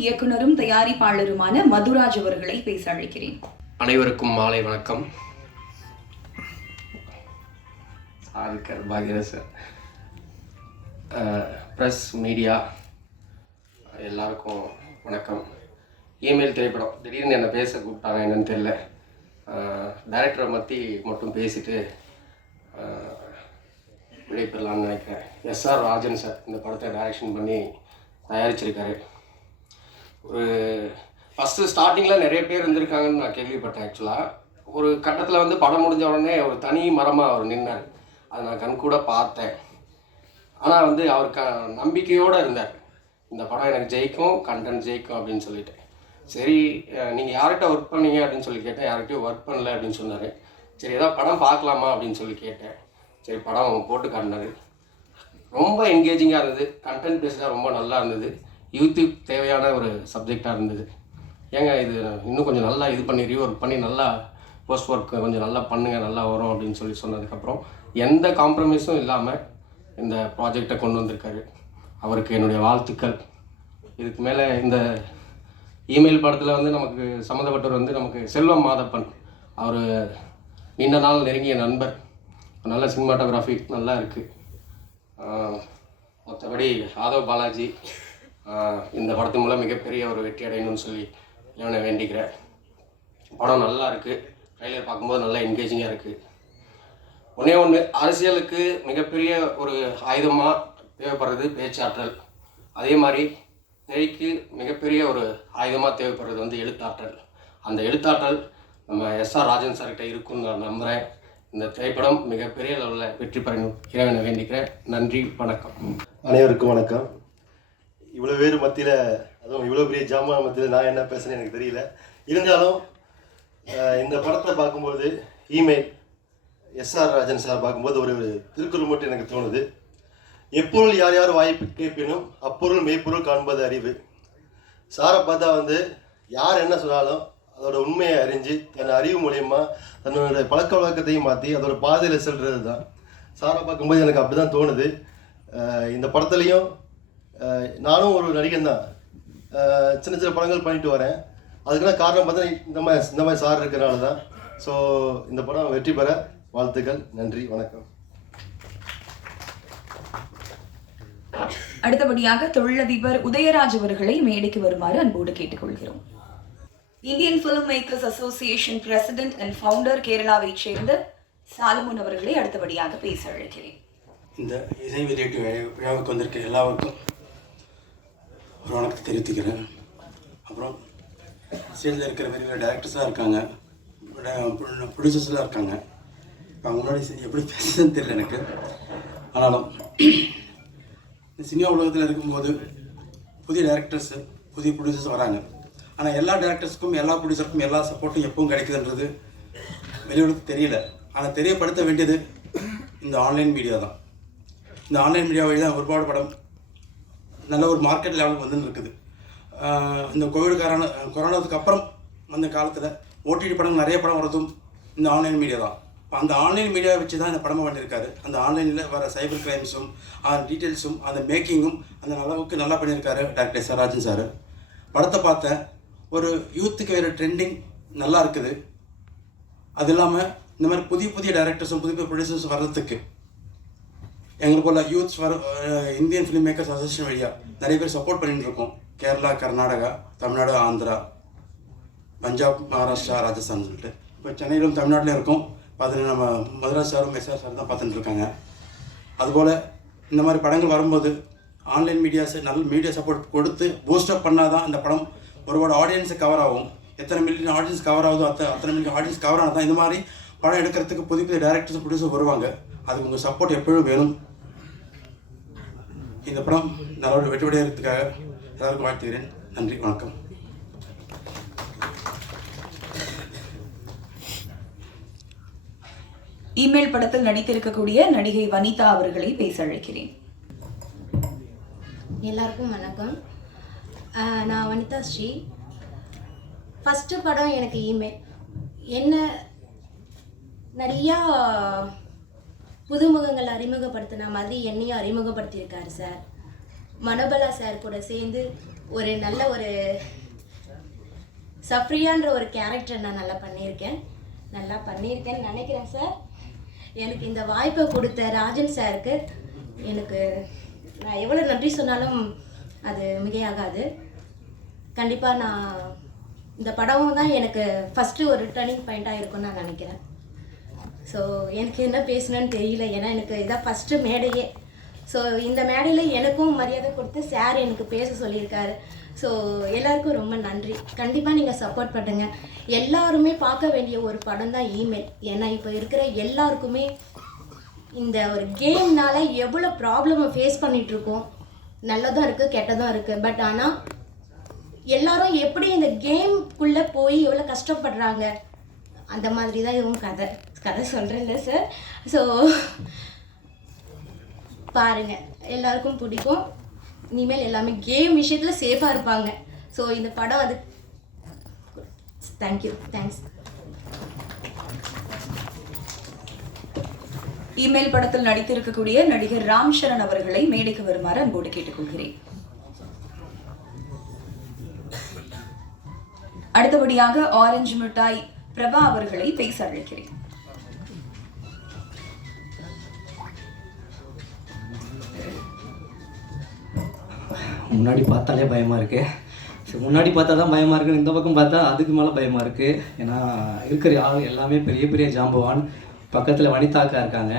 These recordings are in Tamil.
இயக்குனரும் தயாரிப்பாளருமான மதுராஜ் அவர்களை பேச அழைக்கிறேன். அனைவருக்கும் மாலை வணக்கம். சாதிக்கர் பாகிரசர், ப்ரெஸ், மீடியா எல்லாருக்கும் வணக்கம். இமெயில் திரைப்படம் திடீர்னு என்னை பேச கூப்பிட்டாங்க, என்னன்னு தெரியல. டைரக்டரை பற்றி மட்டும் பேசிட்டு விடைபெறலாம்னு நினைக்கிறேன். எஸ்ஆர் ராஜன் சார் இந்த படத்தை டைரக்ஷன் பண்ணி தயாரிச்சிருக்காரு. ஒரு ஃபஸ்ட்டு ஸ்டார்டிங்கில் நிறைய பேர் இருந்திருக்காங்கன்னு நான் கேள்விப்பட்டேன். ஆக்சுவலாக ஒரு கட்டத்தில் வந்து படம் முடிஞ்ச உடனே ஒரு தனி மரமாக அவர் நின்னார். அதை நான் கண்கூட பார்த்தேன். ஆனால் வந்து அவர் நம்பிக்கையோடு இருந்தார், இந்த படம் எனக்கு ஜெயிக்கும், கண்டென்ட் ஜெயிக்கும் அப்படின்னு சொல்லிட்டு. சரி, நீங்கள் யார்கிட்ட ஒர்க் பண்ணீங்க அப்படின்னு சொல்லி கேட்டேன். யார்கிட்டையும் ஒர்க் பண்ணல அப்படின்னு சொன்னார். சரி, ஏதாவது படம் பார்க்கலாமா அப்படின்னு சொல்லி கேட்டேன். சரி, படம் போட்டு காட்டினார். ரொம்ப என்கேஜிங்காக இருந்தது. கண்டென்ட் பேஸ்டாக ரொம்ப நல்லா இருந்தது. யூத்துக்கு தேவையான ஒரு சப்ஜெக்டாக இருந்தது. ஏங்க இது இன்னும் கொஞ்சம் நல்லா இது பண்ணி ரீஒர்க் பண்ணி நல்லா போஸ்ட் ஒர்க் கொஞ்சம் நல்லா பண்ணுங்கள், நல்லா வரும் அப்படின்னு சொல்லி சொன்னதுக்கப்புறம் எந்த காம்ப்ரமைஸும் இல்லாமல் இந்த ப்ராஜெக்டை கொண்டு வந்திருக்காரு. அவருக்கு என்னுடைய வாழ்த்துக்கள். இதுக்கு மேலே இந்த இமெயில் படத்தில் வந்து நமக்கு சம்மந்தப்பட்டவர் வந்து நமக்கு செல்வம் மாதப்பன். அவர் நீண்ட நாள் நெருங்கிய நண்பர். நல்ல சினிமாட்டோகிராஃபி நல்லா இருக்குது. மற்றபடி ஆதவ் பாலாஜி இந்த படத்தின் மூலம் மிகப்பெரிய ஒரு வெற்றி அடையணும்னு சொல்லி இவனை வேண்டிக்கிறேன். படம் நல்லா இருக்குது. ட்ரைலர் பார்க்கும்போது நல்லா என்கேஜிங்காக இருக்குது. ஒன்று அரசியலுக்கு மிகப்பெரிய ஒரு ஆயுதமாக தேவைப்படுறது பேச்சாற்றல். அதே மாதிரி திரைக்கு மிகப்பெரிய ஒரு ஆயுதமாக தேவைப்படுறது வந்து எழுத்தாற்றல். அந்த எழுத்தாற்றல் நம்ம எஸ்ஆர் ராஜன் சார்கிட்ட இருக்குன்னு நான் நம்புகிறேன். இந்த திரைப்படம் மிகப்பெரிய அளவில் வெற்றி பெறணும் இறைவனை வேண்டிக்கிறேன். நன்றி, வணக்கம். அனைவருக்கும் வணக்கம். இவ்வளோ பேர் மத்தியில், அதுவும் இவ்வளோ பெரிய ஜாமான் மத்தியில் நான் என்ன பேசுகிறேன்னு எனக்கு தெரியல. இருந்தாலும் இந்த படத்தை பார்க்கும்போது இமெயில் எஸ்ஆர் ராஜன் சார் பார்க்கும்போது ஒரு திருக்குறள் மட்டும் எனக்கு தோணுது. எப்பொருள் யார் யார் வாய்ப்பு கேட்பினும் அப்பொருள் மெய்ப்பொருள் காண்பது அறிவு. சாரை பார்த்தா வந்து யார் என்ன சொன்னாலும் அதோட உண்மையை அறிஞ்சு தன் அறிவு மூலயமா தன்னோட பழக்க வழக்கத்தையும் மாற்றி அதோட பாதையில் செல்றது தான். சாரை பார்க்கும்போது எனக்கு அப்படி தான் தோணுது. இந்த படத்துலையும் நானும் ஒரு நடிகன் தான். சின்ன சின்ன படங்கள் பண்ணிட்டு வரேன். அதுக்கெல்லாம் காரணம் பார்த்தா இந்த மாதிரி சார் இருக்கிறனால தான். ஸோ இந்த படம் வெற்றி பெற வாழ்த்துக்கள். நன்றி, வணக்கம். அடுத்தபடியாக தொழிலதிபர் உதயராஜ் அவர்களை மேடைக்கு வருமாறு அன்போடு கேட்டுக்கொள்கிறோம். Indian film makers association president and founder கேரளாவைச் சேர்ந்த சாலமோன் அவர்களை அடுத்தபடியாக பேச அழைக்கிறேன். இந்த இசை வெளியீட்டு விழாவுக்கு வந்திருக்க எல்லாருக்கும் ஒரு வணக்கத்தை தெரிவித்துக்கிறேன். அப்புறம் ஸ்டேஜில் இருக்கிற பெரிய டேரக்டர்ஸாக இருக்காங்க, ப்ரொடியூசர்ஸ்லாம் இருக்காங்க. இப்போ அவங்க முன்னாடி எப்படி பேசுறதுன்னு தெரியல எனக்கு. ஆனாலும் சினிமா உலகத்தில் இருக்கும்போது புதிய டேரக்டர்ஸு, புதிய ப்ரொடியூசர்ஸ் வராங்க. ஆனால் எல்லா டேரக்டர்ஸுக்கும் எல்லா ப்ரொடியூசருக்கும் எல்லா சப்போர்ட்டும் எப்பவும் கிடைக்குதுன்றது வெளியுறவுக்கு தெரியல. ஆனால் தெரியப்படுத்த வேண்டியது இந்த ஆன்லைன் மீடியா தான். இந்த ஆன்லைன் மீடியா வழி தான் ஒருபாடு படம் நல்ல ஒரு மார்க்கெட் லெவலுக்கு வந்துன்னு இருக்குது. இந்த கொரோனாவுக்கு அப்புறம் அந்த காலத்தில் ஓடிடி படம் நிறைய படம் வரதும் இந்த ஆன்லைன் மீடியா தான். இப்போ அந்த ஆன்லைன் மீடியாவை வச்சு தான் இந்த படமாக பண்ணியிருக்காரு. அந்த ஆன்லைனில் வர சைபர் கிரைம்ஸும் அந்த டீட்டெயில்ஸும் அந்த மேக்கிங்கும் அந்த அளவுக்கு நல்லா பண்ணியிருக்காரு டாக்டர் எஸ்ஆர் ராஜன் சார். படத்தை பார்த்தேன். ஒரு யூத்துக்கு வேறு ட்ரெண்டிங் நல்லா இருக்குது. அது இல்லாமல் இந்த மாதிரி புதிய புதிய டைரக்டர்ஸும் புதிய புதிய ப்ரொடியூசர்ஸ் வர்றதுக்கு எங்களுக்கு போல youths Indian film makers association வழியாக நிறைய பேர் சப்போர்ட் பண்ணிட்டு இருக்கோம். கேரளா, கர்நாடகா, தமிழ்நாடு, ஆந்திரா, பஞ்சாப், மகாராஷ்டிரா, ராஜஸ்தான் சொல்லிட்டு இப்போ சென்னையிலும் தமிழ்நாட்டிலும் இருக்கோம். அதில் நம்ம மதுராஜ் சாரும் எஸ்ஆர் சார் தான் பார்த்துட்டு இருக்காங்க. அதுபோல் இந்த மாதிரி படங்கள் வரும்போது ஆன்லைன் மீடியாஸை நல்ல மீடியா சப்போர்ட் கொடுத்து பூஸ்டப் பண்ணால் தான் இந்த படம் ஒருபாடு ஆடியன்ஸை கவர் ஆகும். எத்தனை மில்லியன் ஆடியன்ஸ் கவர் ஆகுதோ அத்தனை மில்லியன் ஆடியன்ஸ் கவர் ஆனால் தான் இந்த மாதிரி படம் எடுக்கிறதுக்கு புதிய புதிய டைரக்டர்ஸ் ப்ரொடியூசர் வருவாங்க. அதுக்கு உங்கள் சப்போர்ட் எப்பொழுதும் வேணும். இந்த படம் நல்ல வெற்றியடைகிறதுக்காக எல்லாருக்கும் வாழ்த்துகிறேன். நன்றி, வணக்கம். இமெயில் படத்தில் நடித்திருக்கக்கூடிய நடிகை வனிதா அவர்களை பேச அழைக்கிறேன். எல்லாருக்கும் வணக்கம். நான் வனிதா ஸ்ரீ. ஃபஸ்ட்டு படம் எனக்கு இமெயில். என்ன நிறையா புதுமுகங்களை அறிமுகப்படுத்தின மாதிரி என்னையும் அறிமுகப்படுத்தியிருக்காரு சார். மனோபலா சார் கூட சேர்ந்து ஒரு நல்ல ஒரு சஃப்ரியான்ற ஒரு கேரக்டர் நான் நல்லா பண்ணியிருக்கேன்னு நினைக்கிறேன் சார். எனக்கு இந்த வாய்ப்பை கொடுத்த ராஜன் சாருக்கு எனக்கு நான் எவ்வளோ நன்றி சொன்னாலும் அது மிகையாகாது. கண்டிப்பாக நான் இந்த படம் தான் எனக்கு ஃபஸ்ட்டு ஒரு டர்னிங் பாயிண்ட்டாக இருக்கும்னு நான் நினைக்கிறேன். ஸோ எனக்கு என்ன பேசணுன்னு தெரியல, ஏன்னா எனக்கு இதான் ஃபஸ்ட்டு மேடையே. ஸோ இந்த மேடையில் எனக்கும் மரியாதை கொடுத்து சார் எனக்கு பேச சொல்லியிருக்காரு. ஸோ எல்லாருக்கும் ரொம்ப நன்றி. கண்டிப்பாக நீங்கள் சப்போர்ட் பண்ணுங்கள். எல்லாருமே பார்க்க வேண்டிய ஒரு படம் தான் இமெயில். ஏன்னா இப்போ இருக்கிற எல்லாருக்குமே இந்த ஒரு கேம்னால எவ்வளோ ப்ராப்ளமை ஃபேஸ் பண்ணிகிட்ருக்கோம். நல்லதும் இருக்குது, கெட்டதும் இருக்குது. பட் ஆனால் எல்லாரும் எப்படி இந்த கேம்குள்ளே போய் எவ்வளோ கஷ்டப்படுறாங்க, அந்த மாதிரி தான் இவங்க கதை சொல்கிறேன்ல சார். ஸோ பாருங்கள், எல்லாருக்கும் பிடிக்கும். இனிமேல் எல்லாமே கேம் விஷயத்தில் சேஃபாக இருப்பாங்க. ஸோ இந்த படம் அது தேங்க்ஸ். இமெயில் படத்தில் நடித்திருக்கக்கூடிய நடிகர் ராம் சரண் அவர்களை மேடைக்கு வருமாறு அன்போடு கேட்டுக்கொள்கிறேன். அடுத்தபடியாக ஆரஞ்சு மிட்டாய் பிரபா அவர்களை பேச அழைக்கிறேன். முன்னாடி பார்த்தாலே பயமாக இருக்குது. சரி, முன்னாடி பார்த்தா தான் பயமாக இருக்குது, இந்த பக்கம் பார்த்தா அதுக்கு மேலே பயமாக இருக்குது. ஏன்னா இருக்கிற ஆள் எல்லாமே பெரிய பெரிய ஜாம்பவான். பக்கத்தில் வனிதாக்கா இருக்காங்க,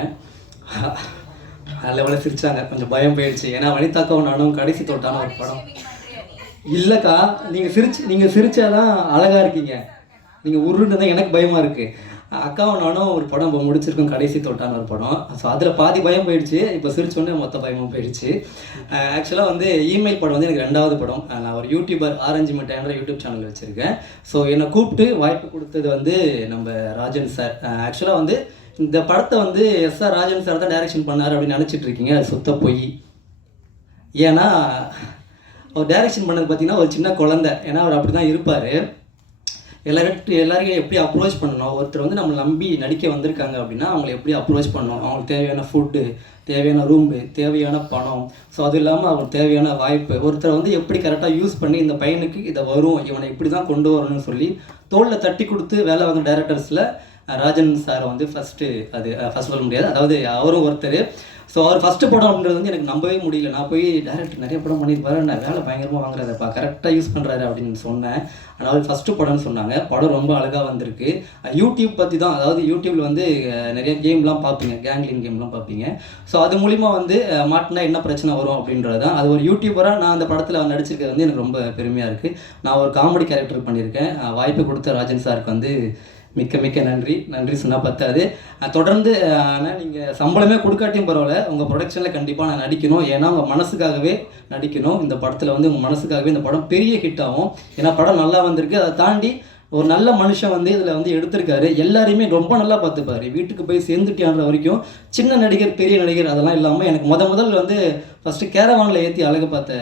அதில் எவ்வளோ சிரித்தாங்க, கொஞ்சம் பயம் போயிடுச்சு. ஏன்னா வனிதாக்காவும் நானும் கடைசி தொட்டான ஒரு படம். இல்லைக்கா, நீங்கள் சிரிச்சாதான் அழகாக இருக்கீங்க, நீங்கள் உருன்னு தான் எனக்கு பயமாக இருக்குது. அக்காவும் நானும் ஒரு படம் இப்போ முடிச்சிருக்கோம், கடைசி தொட்டான ஒரு படம். ஸோ அதில் பாதி பயம் போயிடுச்சு, இப்போ சிரிச்சோன்னே மொத்த பயமும் போயிடுச்சு. ஆக்சுவலாக வந்து இமெயில் படம் வந்து எனக்கு 2வது படம். நான் ஒரு யூடியூபர் ஆரஞ்சு மிட்டாய்ன்ற யூடியூப் சேனல் வச்சுருக்கேன். ஸோ என்னை கூப்பிட்டு வாய்ப்பு கொடுத்தது வந்து நம்ம ராஜன் சார். ஆக்சுவலாக வந்து இந்த படத்தை வந்து எஸ்ஆர் ராஜன் சார் தான் டைரக்ஷன் பண்ணார் அப்படின்னு நினச்சிட்டு இருக்கீங்க. அது சுத்த பொய். ஏன்னா அவர் டைரக்ஷன் பண்ணது பார்த்தீங்கன்னா ஒரு சின்ன குழந்தை. ஏன்னா அவர் அப்படி தான் இருப்பார். எல்லாரையும் எப்படி அப்ரோச் பண்ணணும், ஒருத்தர் வந்து நம்மளை நம்பி நடிக்க வந்திருக்காங்க அப்படின்னா அவங்களை எப்படி அப்ரோச் பண்ணணும், அவங்களுக்கு தேவையான ஃபுட்டு, தேவையான ரூம்பு, தேவையான பணம், ஸோ அது இல்லாமல் அவங்களுக்கு தேவையான வாய்ப்பு, ஒருத்தரை வந்து எப்படி கரெக்டாக யூஸ் பண்ணி இந்த பையனுக்கு இதை வரும், இவனை இப்படி தான் கொண்டு வரணும்னு சொல்லி தோளில் தட்டி கொடுத்து வேலை வாங்க டேரக்டர்ஸில் ராஜன் சாரை வந்து ஃபஸ்ட்டு சொல்ல முடியாது. அதாவது அவரும் ஒருத்தர். ஸோ அவர் ஃபஸ்ட்டு படம் அப்படின்றது வந்து எனக்கு நம்பவே முடியல. நான் போய் டேரக்டர் நிறைய படம் பண்ணியிருப்பாரு, நான் வேலை பயங்கரமாக வாங்குறாருப்பா, கரெக்டாக யூஸ் பண்ணுறாரு அப்படின்னு சொன்னேன். அதனால் ஃபஸ்ட்டு படம்னு சொன்னாங்க. படம் ரொம்ப அழகாக வந்திருக்கு. யூடியூப் பற்றி தான், அதாவது யூடியூப்பில் வந்து நிறைய கேம்லாம் பார்ப்பீங்க, கேங்லிங் கேம்லாம் பார்ப்பீங்க. ஸோ அது மூலிமா வந்து மாட்டினா என்ன பிரச்சனை வரும் அப்படின்றது தான். அது ஒரு யூடியூபராக நான் அந்த படத்தில் நடிச்சிருக்கிறது வந்து எனக்கு ரொம்ப பெருமையாக இருக்குது. நான் ஒரு காமெடி கேரக்டர் பண்ணியிருக்கேன். வாய்ப்பு கொடுத்த ராஜன் சாருக்கு வந்து மிக்க நன்றி சொன்னால் பத்தாது. தொடர்ந்து ஆனால் நீங்கள் சம்பளமே கொடுக்காட்டியும் பரவாயில்ல, உங்கள் ப்ரொடக்ஷனில் கண்டிப்பாக நான் நடிக்கணும். ஏன்னா உங்கள் மனசுக்காகவே நடிக்கணும். இந்த படத்தில் வந்து உங்கள் மனசுக்காகவே இந்த படம் பெரிய ஹிட் ஆகும். ஏன்னா படம் நல்லா வந்திருக்கு. அதை தாண்டி ஒரு நல்ல மனுஷன் வந்து இதில் வந்து எடுத்திருக்காரு. எல்லாரையுமே ரொம்ப நல்லா பார்த்துப்பாரு. வீட்டுக்கு போய் சேர்ந்துட்டியான்ற வரைக்கும் சின்ன நடிகர் பெரிய நடிகர் அதெல்லாம் இல்லாமல் எனக்கு முதல் வந்து ஃபஸ்ட்டு கேரவானில் ஏற்றி அழகு பார்த்த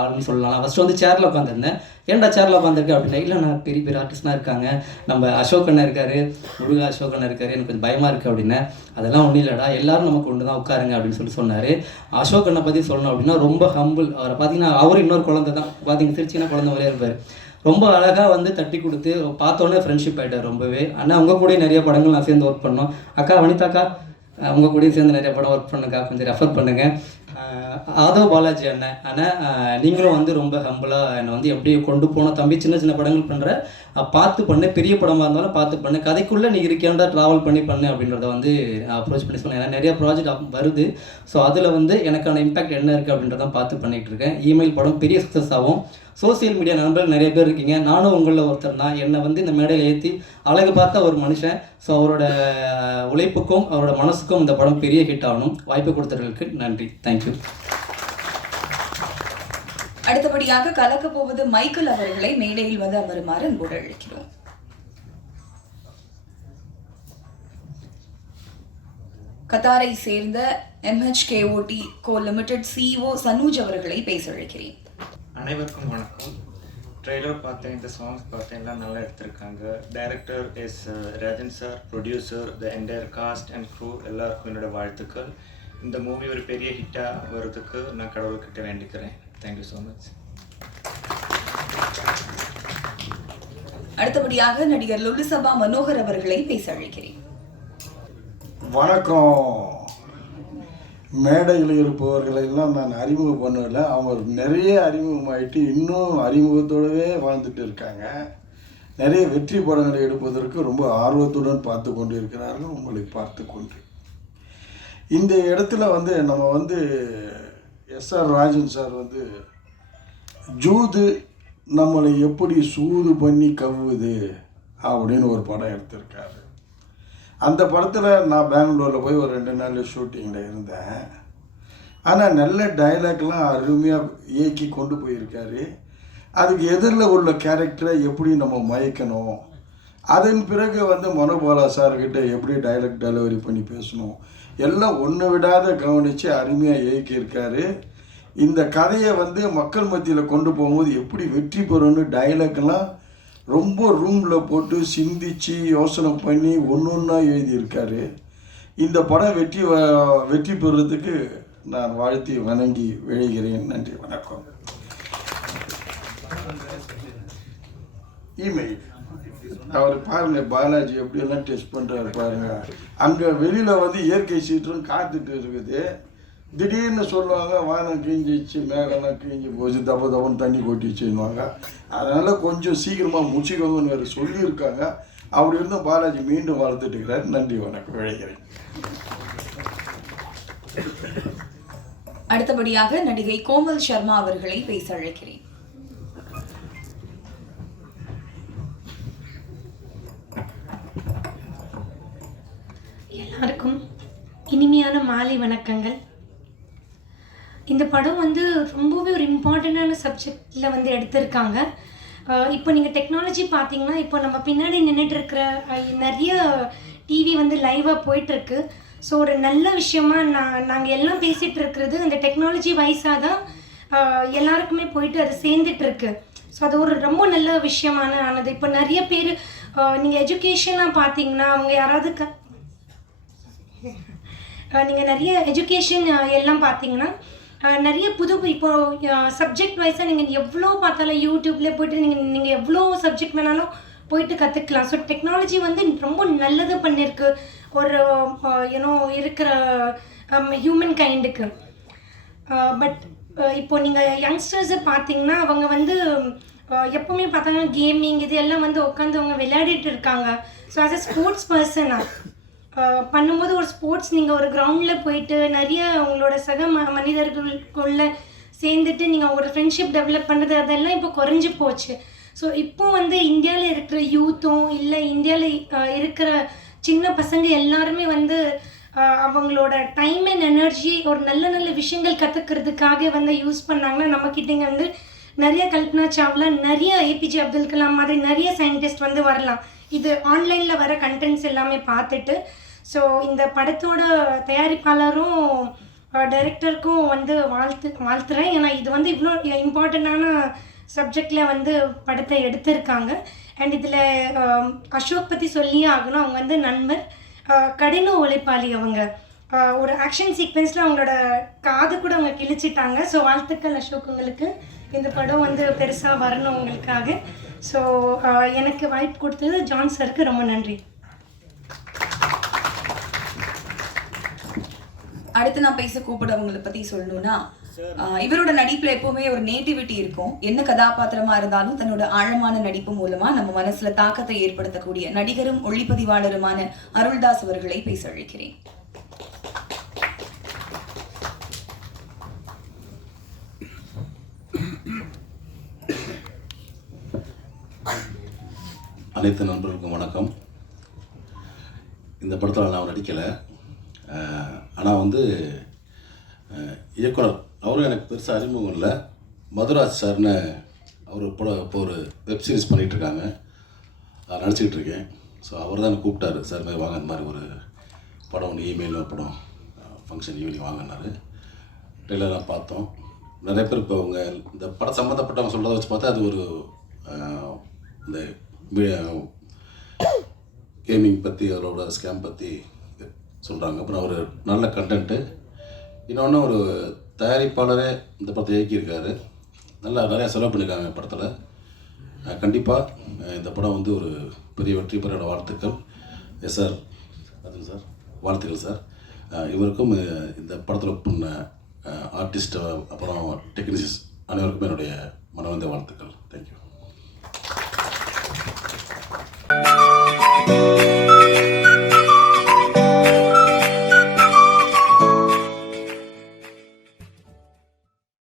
ஆளுன்னு சொல்லலாம். நான் ஃபஸ்ட்டு வந்து சேரில் உட்காந்துருந்தேன். ஏன்டா சேரில் உட்காந்துருக்கேன் அப்படின்னா, இல்லை நான் பெரிய ஆர்டிஸ்ட்லாம் இருக்காங்க, நம்ம அசோக் அண்ணன் இருக்கார், முருகா அசோக் அண்ணன் இருக்கார், எனக்கு கொஞ்சம் பயமாக இருக்குது அப்படின்னு. அதெல்லாம் ஒன்றும் இல்லைடா, எல்லோரும் நமக்கு ஒன்று தான், உட்காருங்க அப்படின்னு சொன்னார். அசோக் அண்ணனை பற்றி சொல்லணும் அப்படின்னா ரொம்ப ஹம்பிள். அவரை பார்த்தீங்கன்னா அவரும் இன்னொரு குழந்தை தான், பார்த்தீங்கன்னா சிரிச்சிங்கன்னா குழந்தை மாதிரியே இருப்பார். ரொம்ப அழகாக வந்து தட்டி கொடுத்து பார்த்தோன்னே ஃப்ரெண்ட்ஷிப் ஆகிட்டார் ரொம்பவே. ஆனால் அவங்க கூட நிறைய படங்கள் நான் சேர்ந்து ஒர்க் பண்ணோம். அக்கா வனிதாக்கா, உங்கள் கூட சேர்ந்து நிறைய படம் ஒர்க் பண்ணுங்கக்கா, கொஞ்சம் ரெஃபர் பண்ணுங்கள். ஆதவ் பாலாஜி அண்ணன் நீங்களும் வந்து ரொம்ப ஹம்பிளாக என்னை வந்து எப்படி கொண்டு போனோம் தம்பி, சின்ன படங்கள் பண்ணுற, பார்த்து பண்ணு, பெரிய படமாக இருந்தாலும் பார்த்து பண்ணு, கதைக்குள்ளே நீ இருக்கேன்டா ட்ராவல் பண்ணு அப்படின்றத வந்து அப்ரோச் பண்ணி சொன்னேன். ஏன்னா நிறைய ப்ராஜெக்ட் வருது. ஸோ அதில் வந்து எனக்கான இம்பேக்ட் என்ன இருக்குது அப்படின்றதான் பார்த்து பண்ணிகிட்டு இருக்கேன். இமெயில் படம் பெரிய சக்ஸஸ் ஆகும். சோசியல் மீடியா நண்பர்கள் நிறைய பேர் இருக்கீங்க, நானும் உங்களில் ஒருத்தர் தான். என்னை வந்து இந்த மேடையில் ஏற்றி அழகு பார்த்த ஒரு மனுஷன். ஸோ அவரோட உழைப்புக்கும் அவரோட மனசுக்கும் இந்த படம் பெரிய ஹிட் ஆகணும். வாய்ப்பு கொடுத்தவர்களுக்கு நன்றி. தேங்க்யூ. அடுத்தபடியாக கலக்க போவது மைக்கேல் அவர்களை மேடையில் வந்து அமருமாறு அன்போடு அழைக்கிறோம். கத்தாரை சேர்ந்த MHKOT Co Limited CEO சனூஜ் அவர்களை பேச அழைக்கிறேன். அனைவருக்கும் வணக்கம். ட்ரெய்லர் பார்த்தேன், இந்த சாங்ஸ் பார்த்தேன், எல்லாம் நல்லா எடுத்திருக்காங்க. Director Rajan sir, producer, the entire cast and crew எல்லாருக்கும் என்னோட வாழ்த்துக்கள். இந்த மூவி ஒரு பெரிய ஹிட்டாக வர்றதுக்கு நான் கடவுள்கிட்ட வேண்டிக்கிறேன். Thank you so much. அடுத்தபடியாக நடிகர் லுலுசபா மனோகர் அவர்களை பேச அழைக்கிறேன். வணக்கம். மேடையில் இருப்பவர்களை எல்லாம் நான் அறிமுகம் பண்ணல, அவங்க நிறைய அறிமுகமாயிட்டு இன்னும் அறிமுகத்தோடவே வாழ்ந்துட்டு இருக்காங்க. நிறைய வெற்றி படங்களை எடுப்பதற்கு ரொம்ப ஆர்வத்துடன் பார்த்து கொண்டு இருக்கிறார்கள். உங்களை பார்த்து கொண்டு இந்த இடத்துல நம்ம எஸ்ஆர் ராஜன் சார் ஜூது நம்மளை எப்படி சூது பண்ணி கவ்வுது அப்படின்னு ஒரு படம் எடுத்திருக்காரு. அந்த படத்தில் நான் பெங்களூரில் போய் ஒரு 2 நாள் ஷூட்டிங்கில் இருந்தேன். ஆனால் நல்ல டைலாக்லாம் அருமையாக இயக்கி கொண்டு போயிருக்காரு. அதுக்கு எதிரில் உள்ள கேரக்டரை எப்படி நம்ம மயக்கணும், அதன் பிறகு மனோபாலா சார்கிட்ட எப்படி டைலாக் டெலிவரி பண்ணி பேசணும், எல்லாம் ஒன்று விடாத கவனித்து அருமையாக இயக்கியிருக்காரு. இந்த கதையை மக்கள் மத்தியில் கொண்டு போகும்போது எப்படி வெற்றி பெறணும்னு டைலாக்லாம் ரொம்ப ரூமில் போட்டு சிந்திச்சு யோசனை பண்ணி ஒன்றா எழுதியிருக்காரு. இந்த படம் வெற்றி பெறுறதுக்கு நான் வாழ்த்தி வணங்கி விழைகிறேன். நன்றி, வணக்கம். இமெயில் அவர் பாருங்கள், பாலாஜி எப்படியெல்லாம் டெஸ்ட் பண்ணுறாரு பாருங்கள். அங்கே வெளியில் இயற்கை சீற்றம் காத்துட்டு இருக்குது. திடீர்னு சொல்லுவாங்க வானம் கிழிஞ்சிச்சு, மேகம்லாம் கிழிஞ்சி போச்சு, தப்புன்னு தண்ணி கொட்டிச்சுன்னுவாங்க. அதனால் கொஞ்சம் சீக்கிரமாக முடிச்சுக்கோங்கன்னு வேறு சொல்லியிருக்காங்க. அப்படி இருந்தும் பாலாஜி மீண்டும் வளர்த்துட்டு இருக்கிறார். நன்றி, வணக்கம், விழைகிறேன். அடுத்தபடியாக நடிகை கோமல் சர்மா அவர்களை பேச அழைக்கிறேன். எல்லாருக்கும் இனிமையான மாலை வணக்கங்கள். இந்த படம் ரொம்பவே ஒரு இம்பார்ட்டண்ட்டான சப்ஜெக்டில் எடுத்திருக்காங்க. இப்போ நீங்கள் டெக்னாலஜி பார்த்தீங்கன்னா, இப்போ நம்ம பின்னாடி நின்றுட்டு இருக்கிற நிறைய டிவி லைவாக போயிட்டுருக்கு. ஸோ ஒரு நல்ல விஷயமா நாங்கள் எல்லாம் பேசிகிட்டு இருக்கிறது அந்த டெக்னாலஜி வைஸாக தான் எல்லாருக்குமே போயிட்டு அது சேர்ந்துட்டுருக்கு. ஸோ அது ஒரு ரொம்ப நல்ல விஷயமானது. இப்போ நிறைய பேர் நீங்கள் எஜுகேஷனாக பார்த்தீங்கன்னா, அவங்க யாராவது நீங்கள் நிறைய எஜுகேஷன் எல்லாம் பார்த்தீங்கன்னா நிறைய இப்போ சப்ஜெக்ட் வைஸாக நீங்கள் எவ்வளோ பார்த்தாலும் யூடியூப்லேயே போய்ட்டு நீங்கள் எவ்வளோ சப்ஜெக்ட் வேணாலும் போயிட்டு கற்றுக்கலாம். ஸோ டெக்னாலஜி ரொம்ப நல்லது பண்ணியிருக்கு ஒரு இருக்கிற ஹியூமன் கைண்டுக்கு. பட் இப்போ நீங்கள் யங்ஸ்டர்ஸை பார்த்தீங்கன்னா, அவங்க எப்போவுமே பார்த்தாங்கன்னா கேமிங் இது எல்லாம் உட்காந்து அவங்க விளையாடிட்டு இருக்காங்க. ஸோ ஆஸ் அ ஸ்போர்ட்ஸ் பர்சனாக பண்ணும்போது ஒரு ஸ்போர்ட்ஸ் நீங்கள் ஒரு கிரவுண்டில் போயிட்டு நிறைய உங்களோட சக மனிதர்களுக்குள்ளே சேர்ந்துட்டு நீங்கள் ஒரு ஃப்ரெண்ட்ஷிப் டெவலப் பண்ணுறது அதெல்லாம் இப்போ குறைஞ்சி போச்சு. ஸோ இப்போ இந்தியாவில் இருக்கிற யூத்தும் இல்லை இந்தியாவில் இருக்கிற சின்ன பசங்க எல்லாருமே அவங்களோட டைம் அண்ட் எனர்ஜி ஒரு நல்ல நல்ல விஷயங்கள் கற்றுக்கிறதுக்காக யூஸ் பண்ணாங்கன்னா, நம்மக்கிட்டேங்க நிறைய கல்பனா சாவ்லா, நிறைய ஏபிஜே அப்துல் கலாம் மாதிரி நிறைய சயின்டிஸ்ட் வரலாம். இது ஆன்லைனில் வர கண்டென்ட்ஸ் எல்லாமே பார்த்துட்டு. ஸோ இந்த படத்தோட தயாரிப்பாளரும் டைரக்டருக்கும் வாழ்த்துறேன். ஏன்னா இது இவ்வளோ இம்பார்ட்டண்ட்டான சப்ஜெக்டில் படத்தை எடுத்திருக்காங்க. அண்ட் இதில் அசோக் பற்றி சொல்லியே ஆகணும். அவங்க நண்பர், கடின உழைப்பாளி. அவங்க ஒரு ஆக்ஷன் சீக்வென்ஸில் அவங்களோட காது கூட அவங்க கிழிச்சிட்டாங்க. ஸோ வாழ்த்துக்கள் அசோக், உங்களுக்கு இந்த படம் பெருசாக வரணும் உங்களுக்காக. ஸோ எனக்கு வாய்ப்பு கொடுத்தது ஜான் சருக்கு ரொம்ப நன்றி. அடுத்து நான் பேச கூப்பிடவங்களை பற்றி சொல்லணும்னா, இவரோட நடிப்பில் எப்போவுமே ஒரு நேட்டிவிட்டி இருக்கும். என்ன கதாபாத்திரமாக இருந்தாலும் தன்னோட ஆழமான நடிப்பு மூலமாக நம்ம மனசில் தாக்கத்தை ஏற்படுத்தக்கூடிய நடிகரும் ஒளிப்பதிவாளருமான அருள்தாஸ் அவர்களை பேச அழைக்கிறேன். அனைத்து நண்பர்களுக்கும் வணக்கம். இந்த படத்தில் நான் நடிக்கலை. ஆனால் இயக்குனர் அவரும் எனக்கு பெருசாக அறிமுகம் இல்லை. மதுராஜ் சார்னு அவர் இப்போ ஒரு வெப் சீரிஸ் பண்ணிகிட்ருக்காங்க, நடிச்சிக்கிட்டு இருக்கேன். ஸோ அவர் தான் கூப்பிட்டாரு, சார் மாதிரி வாங்க, இந்த மாதிரி ஒரு படம் ஒன்று இமெயிலில் படம் ஃபங்க்ஷன் ஈவினிங் வாங்கினார். ட்ரெயிலர்லாம் பார்த்தோம். நிறைய பேர் இப்போ அவங்க இந்த படம் சம்மந்தப்பட்டவங்க சொல்கிறத வச்சு பார்த்தா அது ஒரு இந்த கேமிங் பற்றி அதோட ஸ்கேம் பற்றி சொல்கிறாங்க. அப்புறம் ஒரு நல்ல கண்டென்ட்டு. இன்னொன்று ஒரு தயாரிப்பாளரே இந்த படத்தை இயக்கியிருக்காரு. நிறையா செலவு பண்ணியிருக்காங்க படத்தில். கண்டிப்பாக இந்த படம் வந்து ஒரு பெரிய வெற்றி பெற வாழ்த்துக்கள். எஸ் சார், அது சார் வாழ்த்துக்கள் சார். இவருக்கும் இந்த படத்தில் ஒர்க் பண்ண ஆர்டிஸ்ட் அப்புறம் டெக்னீஷியன்ஸ் அனைவருக்கும் என்னுடைய மனவந்த வாழ்த்துக்கள்.